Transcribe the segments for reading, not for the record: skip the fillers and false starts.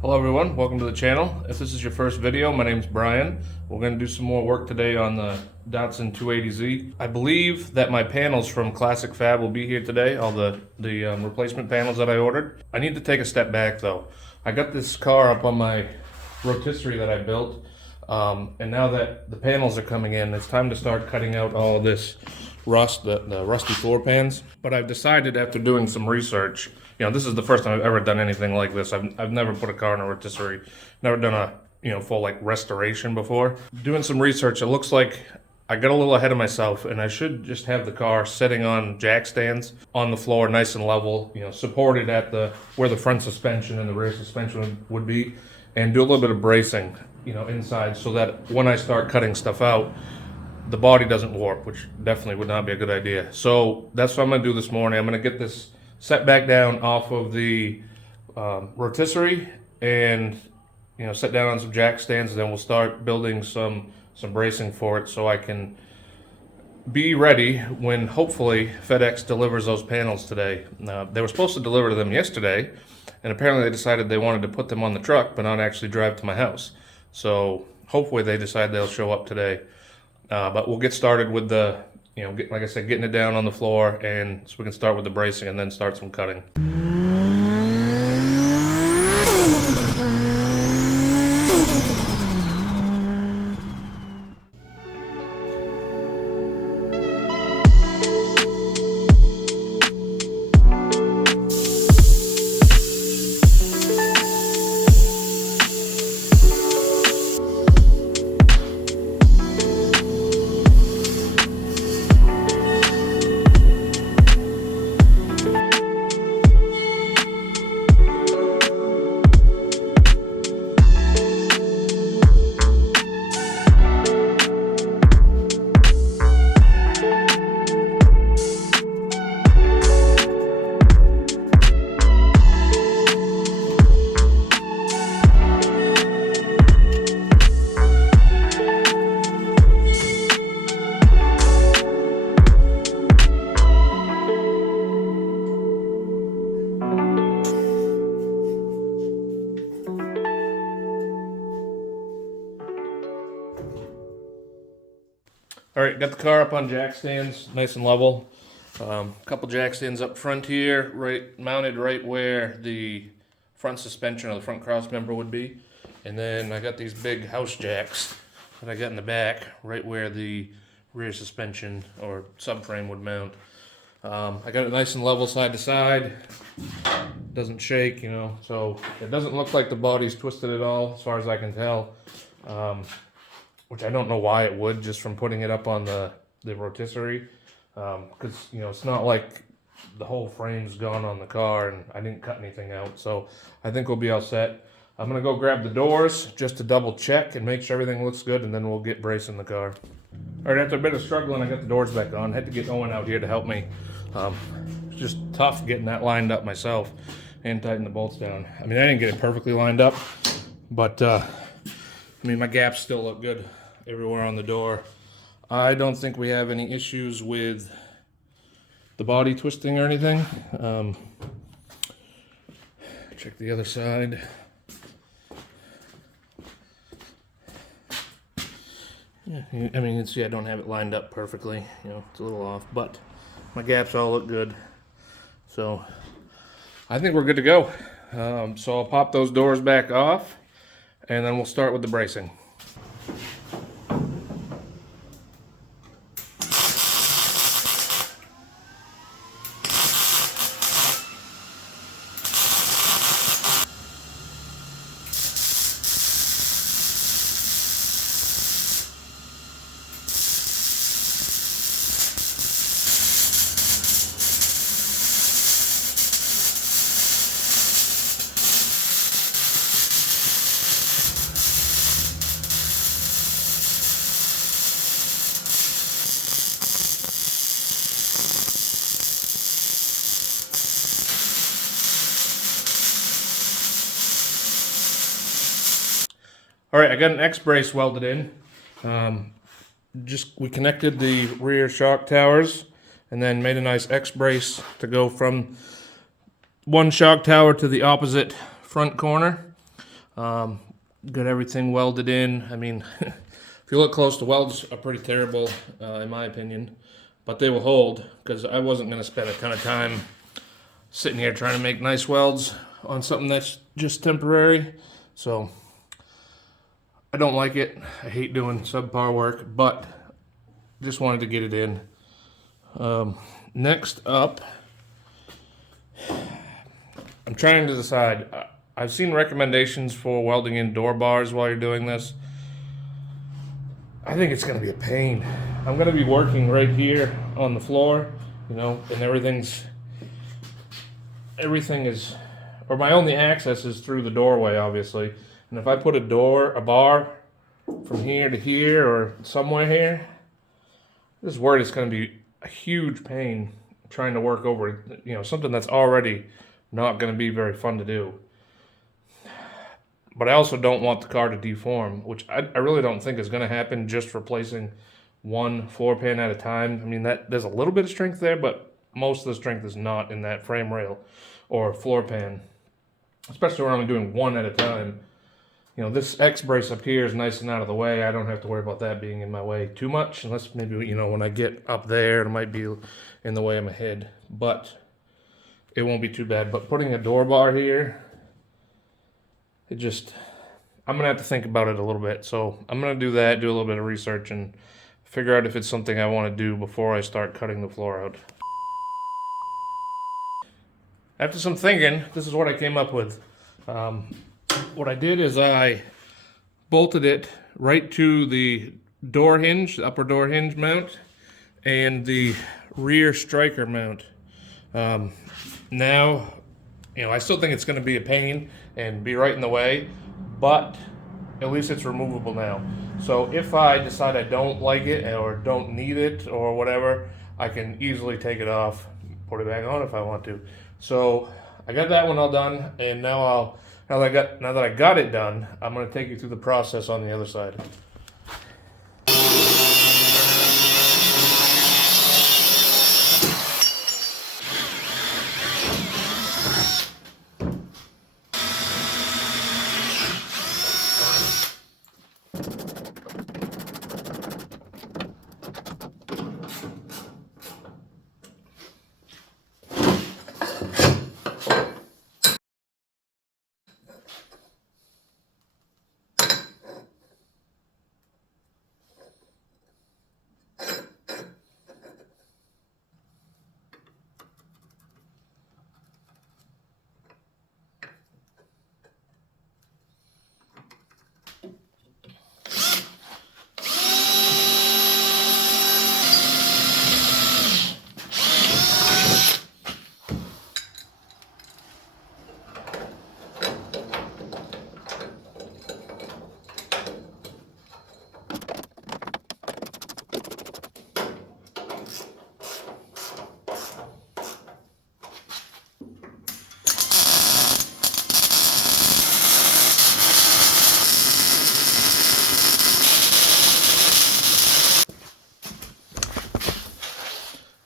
Hello everyone, welcome to the channel. If this is your first video, my name's Brian. We're going to do some more work today on the Datsun 280Z. I believe that my panels from Classic Fab will be here today, all the replacement panels that I ordered. I need to take a step back though. I got this car up on my rotisserie that I built, and now that the panels are coming in, it's time to start cutting out all this rust, the rusty floor pans. But I've decided after doing some research, this is the first time I've ever done anything like this. I've never put a car in a rotisserie, never done a full like restoration before. Doing some research, it looks like I got a little ahead of myself, and I should just have the car sitting on jack stands on the floor, nice and level, supported at where the front suspension and the rear suspension would be, and do a little bit of bracing, inside, so that when I start cutting stuff out, the body doesn't warp, which definitely would not be a good idea. So that's what I'm gonna do this morning. I'm gonna get this set back down off of the rotisserie and set down on some jack stands, and then we'll start building some bracing for it so I can be ready when hopefully FedEx delivers those panels today. They were supposed to deliver them yesterday, and apparently they decided they wanted to put them on the truck but not actually drive to my house. So hopefully they decide they'll show up today. But we'll get started with like I said, getting it down on the floor, and so we can start with the bracing and then start some cutting. All right, got the car up on jack stands, nice and level. A couple jack stands up front here, mounted right where the front suspension or the front cross member would be. And then I got these big house jacks that I got in the back, right where the rear suspension or subframe would mount. I got it nice and level side to side. Doesn't shake, so it doesn't look like the body's twisted at all, as far as I can tell. Which I don't know why it would, just from putting it up on the rotisserie. Because, it's not like the whole frame's gone on the car and I didn't cut anything out. So I think we'll be all set. I'm going to go grab the doors just to double check and make sure everything looks good, and then we'll get bracing the car. All right, after a bit of struggling, I got the doors back on. Had to get Owen out here to help me. It's just tough getting that lined up myself and tighten the bolts down. I mean, I didn't get it perfectly lined up, but my gaps still look good everywhere on the door. I don't think we have any issues with the body twisting or anything. Check the other side. Yeah, you can see I don't have it lined up perfectly. It's a little off, but my gaps all look good. So I think we're good to go. So I'll pop those doors back off, and then we'll start with the bracing. All right, I got an X brace welded in. We connected the rear shock towers and then made a nice X brace to go from one shock tower to the opposite front corner. Got everything welded in. I mean, if you look close, the welds are pretty terrible, in my opinion, but they will hold, because I wasn't going to spend a ton of time sitting here trying to make nice welds on something that's just temporary. So I don't like it. I hate doing subpar work, but just wanted to get it in. Next up, I'm trying to decide. I've seen recommendations for welding in door bars while you're doing this. I think it's going to be a pain. I'm going to be working right here on the floor, you know, and everything is, or my only access is through the doorway, obviously. And if I put a bar from here to here or somewhere here, this word is going to be a huge pain trying to work over, you know, something that's already not going to be very fun to do. But I also don't want the car to deform, which I really don't think is going to happen just for placing one floor pan at a time. I mean, there's a little bit of strength there, but most of the strength is not in that frame rail or floor pan, especially when I'm doing one at a time. You know, this X brace up here is nice and out of the way. I don't have to worry about that being in my way too much, unless maybe, you know, when I get up there, it might be in the way of my head, but it won't be too bad. But putting a door bar here, I'm going to have to think about it a little bit. So I'm going to do that, do a little bit of research, and figure out if it's something I want to do before I start cutting the floor out. After some thinking, this is what I came up with. What I did is I bolted it right to the door hinge, the upper door hinge mount, and the rear striker mount. Now, you know, I still think it's going to be a pain and be right in the way, but at least it's removable now. So if I decide I don't like it or don't need it or whatever, I can easily take it off, put it back on if I want to. So I got that one all done, and now that I got it done, I'm going to take you through the process on the other side.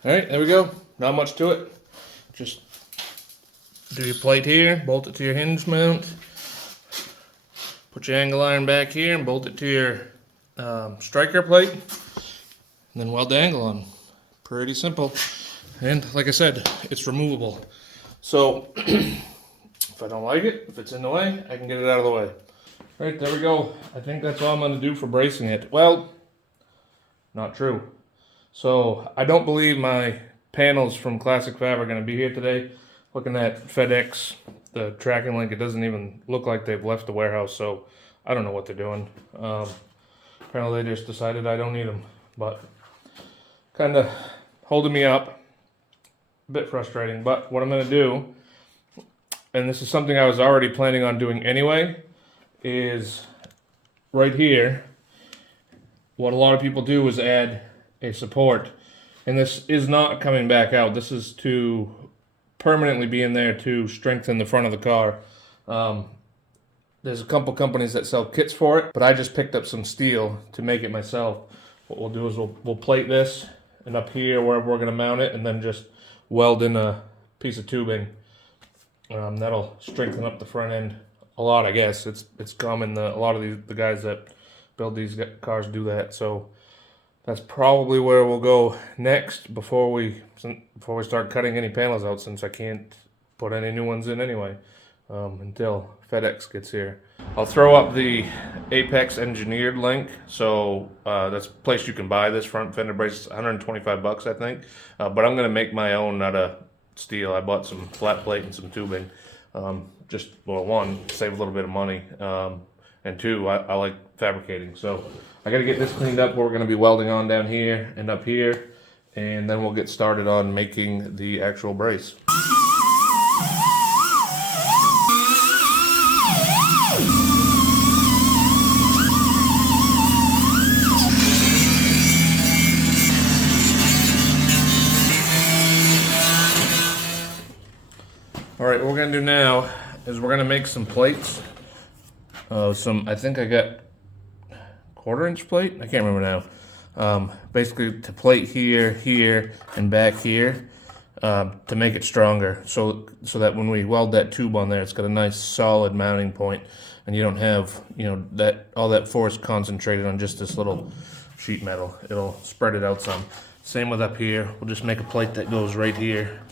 All right, there we go. Not much to it. Just do your plate here, bolt it to your hinge mount, put your angle iron back here and bolt it to your striker plate, and then weld the angle on. Pretty simple. And like I said, it's removable. So if I don't like it, if it's in the way, I can get it out of the way. All right, there we go. I think that's all I'm going to do for bracing it. Well, not true. So I don't believe my panels from Classic Fab are going to be here today. Looking at FedEx, the tracking link, it doesn't even look like they've left the warehouse, so I don't know what they're doing. Apparently they just decided I don't need them, but kind of holding me up. A bit frustrating, but what I'm going to do, and this is something I was already planning on doing anyway, is right here, what a lot of people do is add a support, and this is not coming back out. This is to permanently be in there to strengthen the front of the car. There's a couple companies that sell kits for it, but I just picked up some steel to make it myself. What we'll do is we'll plate this, and up here where we're going to mount it, and then just weld in a piece of tubing. That'll strengthen up the front end a lot, I guess. It's common. A lot of the guys that build these cars do that. So that's probably where we'll go next before we start cutting any panels out, since I can't put any new ones in anyway until FedEx gets here. I'll throw up the Apex Engineered link. So that's a place you can buy this front fender brace. It's 125 bucks, I think. But I'm gonna make my own out of steel. I bought some flat plate and some tubing. Just, well, one, save a little bit of money, and two, I like fabricating. So I got to get this cleaned up. We're going to be welding on down here and up here, and then we'll get started on making the actual brace. All right, what we're gonna do now is we're gonna make some plates. I think I got 1/4 inch plate. I can't remember now. Basically to plate here, here, and back here to make it stronger. So that when we weld that tube on there, it's got a nice solid mounting point, and you don't have, you know, that all that force concentrated on just this little sheet metal. It'll spread it out some. Same with up here. We'll just make a plate that goes right here.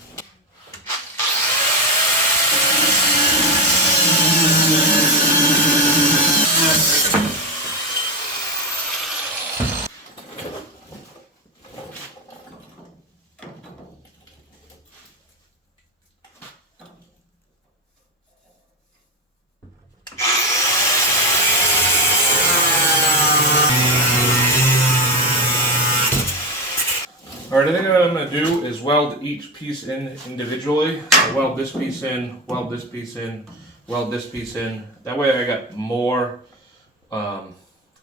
Alright, I think what I'm going to do is weld each piece in individually. I'll weld this piece in, weld this piece in, weld this piece in. That way I got more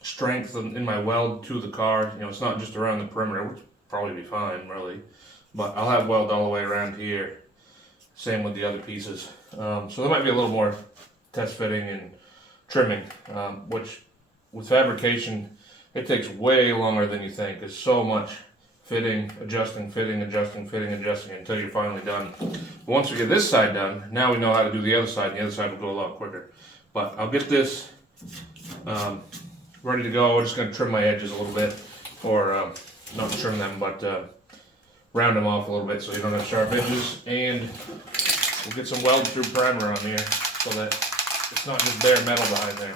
strength in my weld to the car. You know, it's not just around the perimeter, which would probably be fine, really. But I'll have weld all the way around here. Same with the other pieces. So there might be a little more test fitting and trimming, which with fabrication, it takes way longer than you think. It's so much fitting, adjusting, fitting, adjusting, fitting, adjusting until you're finally done. But once we get this side done, now we know how to do the other side, and the other side will go a lot quicker. But I'll get this ready to go. We're just going to trim my edges a little bit, or not trim them, but round them off a little bit so you don't have sharp edges. And we'll get some weld through primer on here so that it's not just bare metal behind there.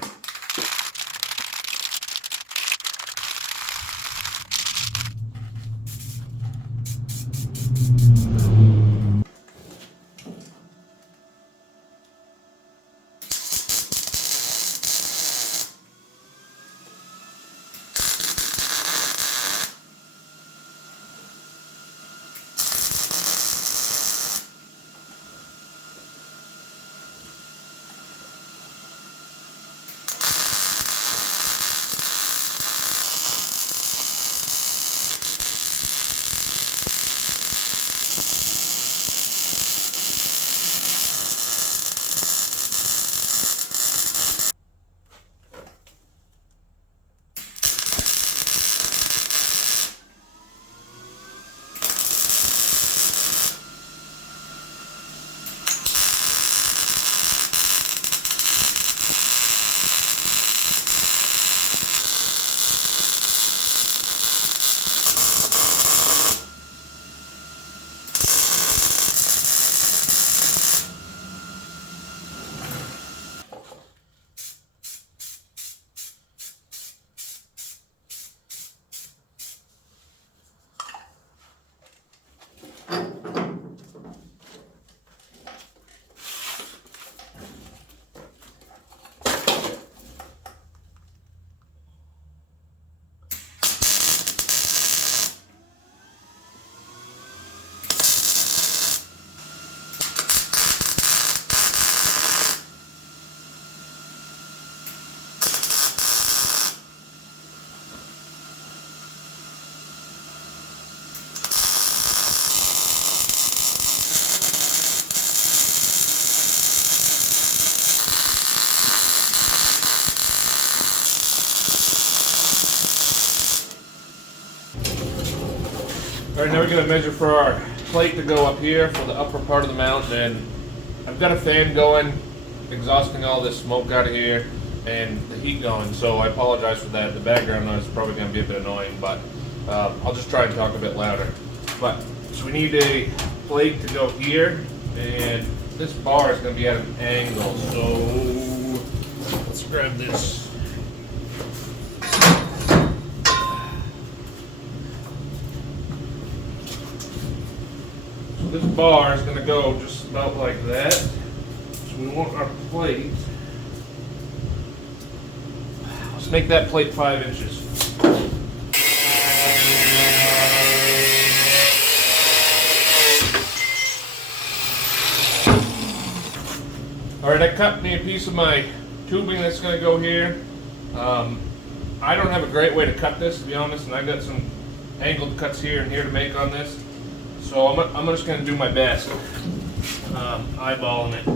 All right, now we're going to measure for our plate to go up here for the upper part of the mount, and I've got a fan going exhausting all this smoke out of here and the heat going, so I apologize for that. The background noise is probably going to be a bit annoying, but I'll just try and talk a bit louder. But so we need a plate to go here, and this bar is going to be at an angle, so let's grab this. So this bar is going to go just about like that. So we want our plate. Let's make that plate 5 inches. Alright, I cut me a piece of my tubing that's going to go here. I don't have a great way to cut this, to be honest, and I got some angled cuts here and here to make on this. So I'm just going to do my best, eyeballing it.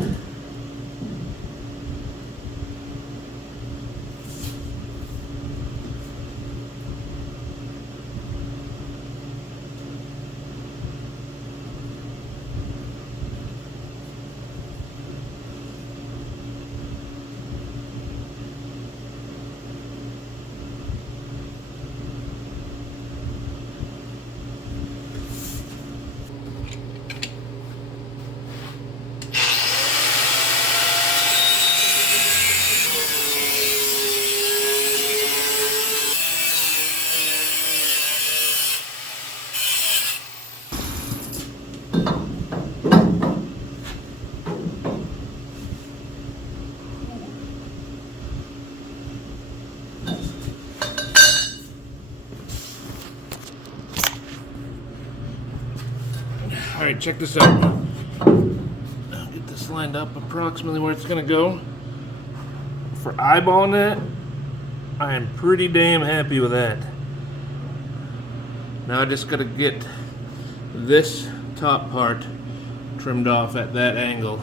Alright, check this out. I'll get this lined up approximately where it's going to go. For eyeballing that, I am pretty damn happy with that. Now I just got to get this top part trimmed off at that angle.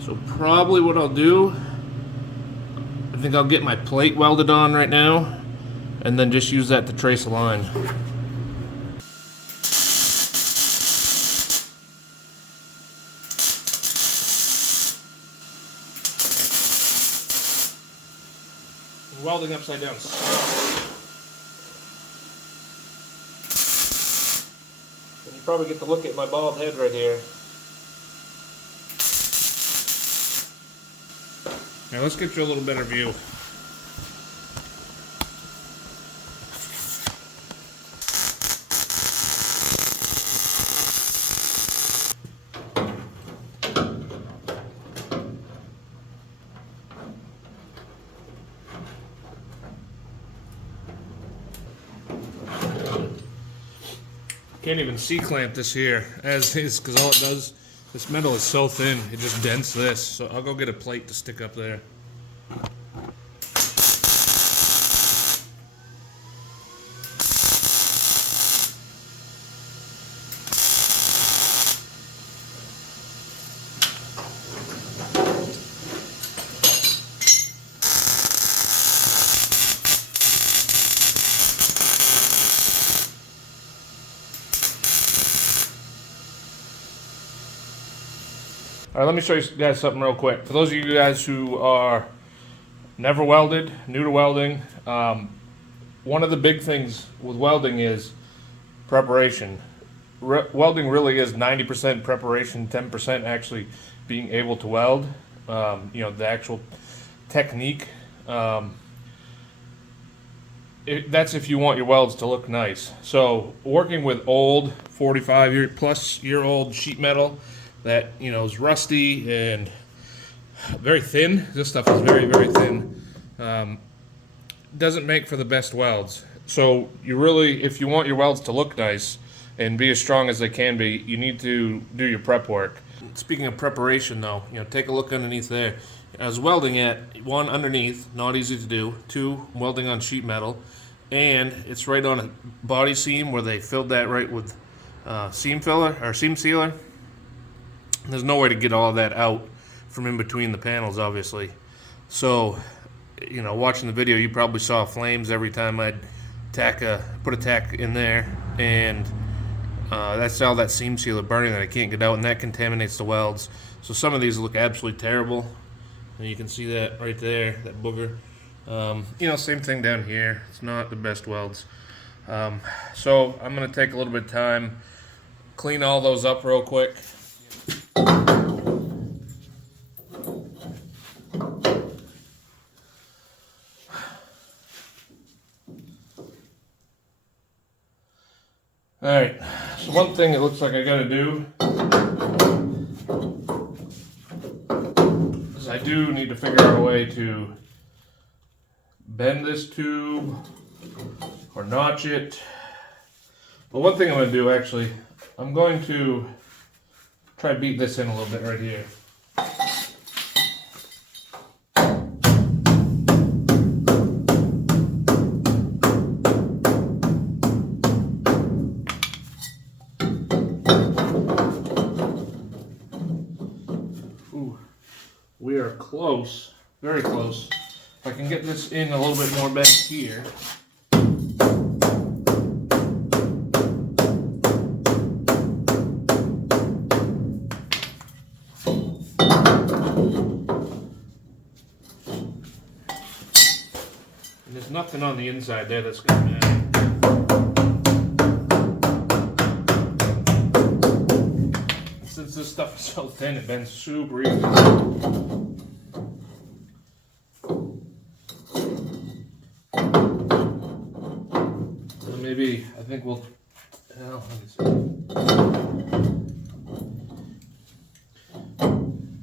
So probably what I'll do, I think I'll get my plate welded on right now and then just use that to trace a line. Welding upside down. And you probably get to look at my bald head right here. Now let's get you a little better view. Can't even C-clamp this here as is, because all it does, this metal is so thin, it just dents this. So I'll go get a plate to stick up there. All right, let me show you guys something real quick. For those of you guys who are never welded, new to welding, one of the big things with welding is preparation. Welding really is 90% preparation, 10% actually being able to weld. You know, the actual technique. That's if you want your welds to look nice. So working with old 45-plus-year-old sheet metal that, you know, is rusty and very thin. This stuff is very, very thin. Doesn't make for the best welds. So you really, if you want your welds to look nice and be as strong as they can be, you need to do your prep work. Speaking of preparation though, you know, take a look underneath there. I was welding at, one, underneath, not easy to do. Two, welding on sheet metal. And it's right on a body seam where they filled that right with seam filler, or seam sealer. There's no way to get all of that out from in between the panels, obviously. So, you know, watching the video, you probably saw flames every time I'd put a tack in there, and that's all that seam sealer burning that I can't get out, and that contaminates the welds. So some of these look absolutely terrible. And you can see that right there, that booger. You know, same thing down here. It's not the best welds. So I'm gonna take a little bit of time, clean all those up real quick. Alright, so one thing it looks like I gotta do is I do need to figure out a way to bend this tube or notch it. But one thing I'm gonna do actually, I'm going to try to beat this in a little bit right here. We are close, very close. If I can get this in a little bit more bent here. And there's nothing on the inside there that's going to matter. Since this stuff is so thin, it bends super easy. Maybe, I think we'll, well, let me see.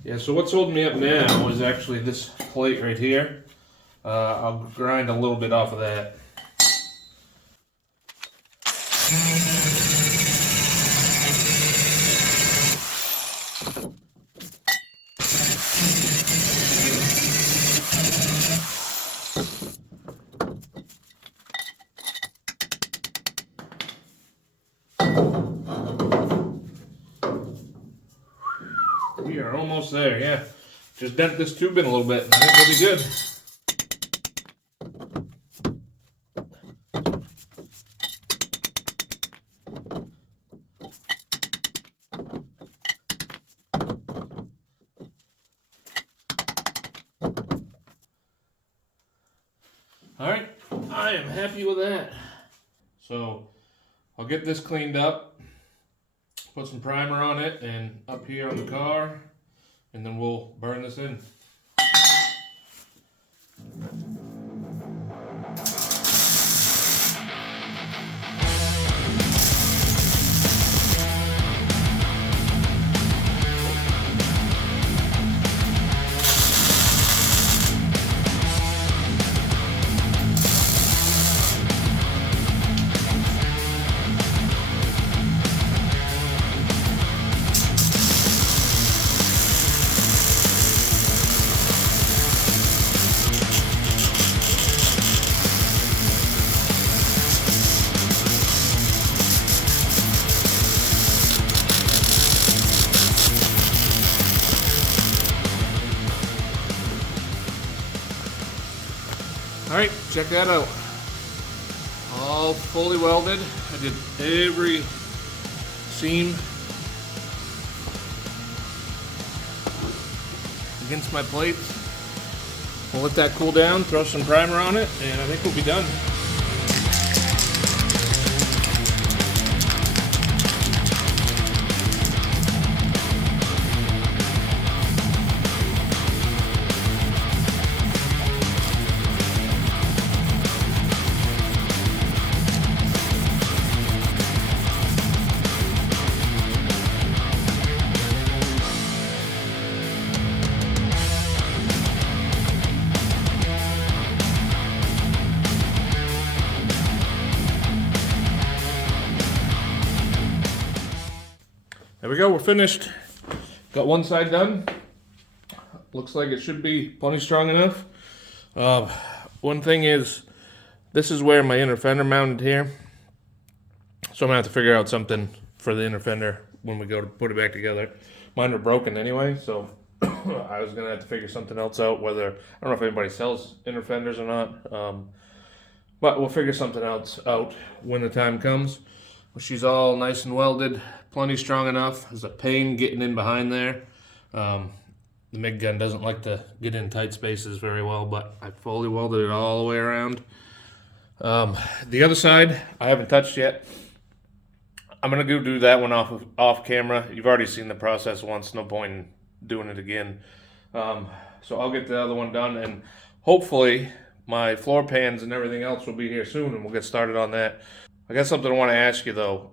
Yeah, so what's holding me up now is actually this plate right here. I'll grind a little bit off of that. We are almost there, yeah. Just dent this tube in a little bit and I think we'll be good. Alright, I am happy with that. So, I'll get this cleaned up, put some primer on it and up here on the car, and then we'll burn this in. Alright, check that out. All fully welded. I did every seam against my plates. We'll let that cool down, throw some primer on it, and I think we'll be done. There we go, we're finished. Got one side done. Looks like it should be plenty strong enough. One thing is, this is where my inner fender mounted here. So I'm gonna have to figure out something for the inner fender when we go to put it back together. Mine are broken anyway, so I was gonna have to figure something else out, whether, I don't know if anybody sells inner fenders or not. But we'll figure something else out when the time comes. She's all nice and welded, plenty strong enough. There's a pain getting in behind there. The MIG gun doesn't like to get in tight spaces very well, but I fully welded it all the way around. The other side, I haven't touched yet. I'm gonna go do that one off camera. You've already seen the process once, no point in doing it again. So I'll get the other one done, and hopefully my floor pans and everything else will be here soon, and we'll get started on that. I got something I want to ask you though.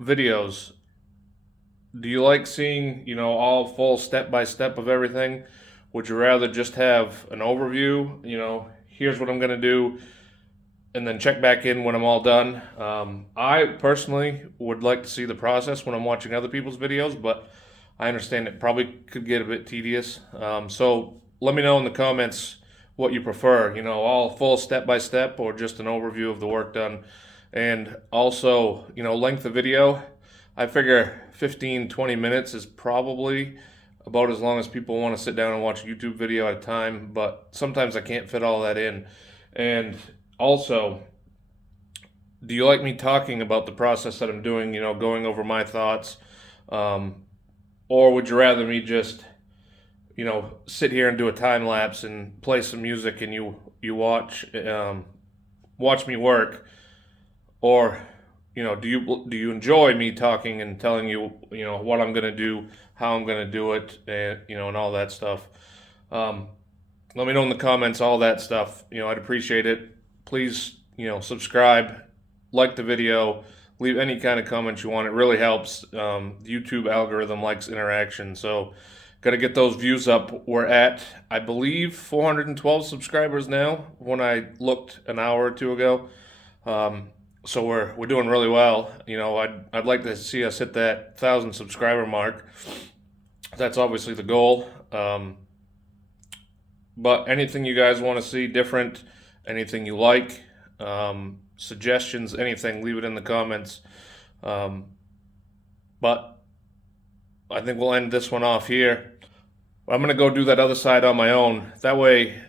Videos. Do you like seeing, all full step by step of everything? Would you rather just have an overview? Here's what I'm gonna do, and then check back in when I'm all done. I personally would like to see the process when I'm watching other people's videos, but I understand it probably could get a bit tedious. So let me know in the comments what you prefer, all full step by step or just an overview of the work done. And also, length of video. I figure 15, 20 minutes is probably about as long as people want to sit down and watch a YouTube video at a time, but sometimes I can't fit all that in. And also, do you like me talking about the process that I'm doing, going over my thoughts? Or would you rather me just, sit here and do a time lapse and play some music and you watch me work? Or, do you enjoy me talking and telling you, what I'm gonna do, how I'm gonna do it, and and all that stuff? Let me know in the comments all that stuff. I'd appreciate it. Please, subscribe, like the video, leave any kind of comments you want. It really helps. The YouTube algorithm likes interaction, so got to get those views up. We're at, I believe, 412 subscribers now. When I looked an hour or two ago. So we're doing really well. I'd like to see us hit that 1,000 subscriber mark. That's obviously the goal. But anything you guys want to see different, anything you like, suggestions, anything, leave it in the comments. But I think we'll end this one off here. I'm gonna go do that other side on my own. That way,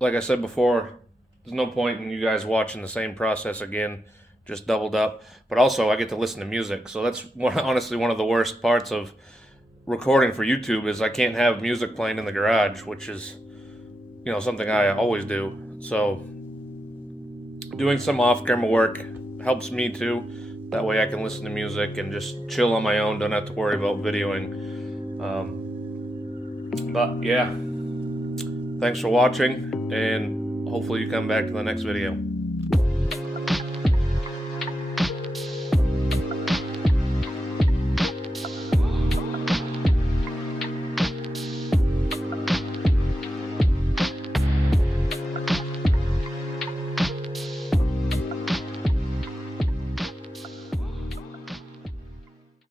like I said before, there's no point in you guys watching the same process again, just doubled up. But also, I get to listen to music. So that's honestly one of the worst parts of recording for YouTube is I can't have music playing in the garage, which is, something I always do. So doing some off-camera work helps me too. That way I can listen to music and just chill on my own, don't have to worry about videoing. But yeah, thanks for watching, and hopefully you come back to the next video.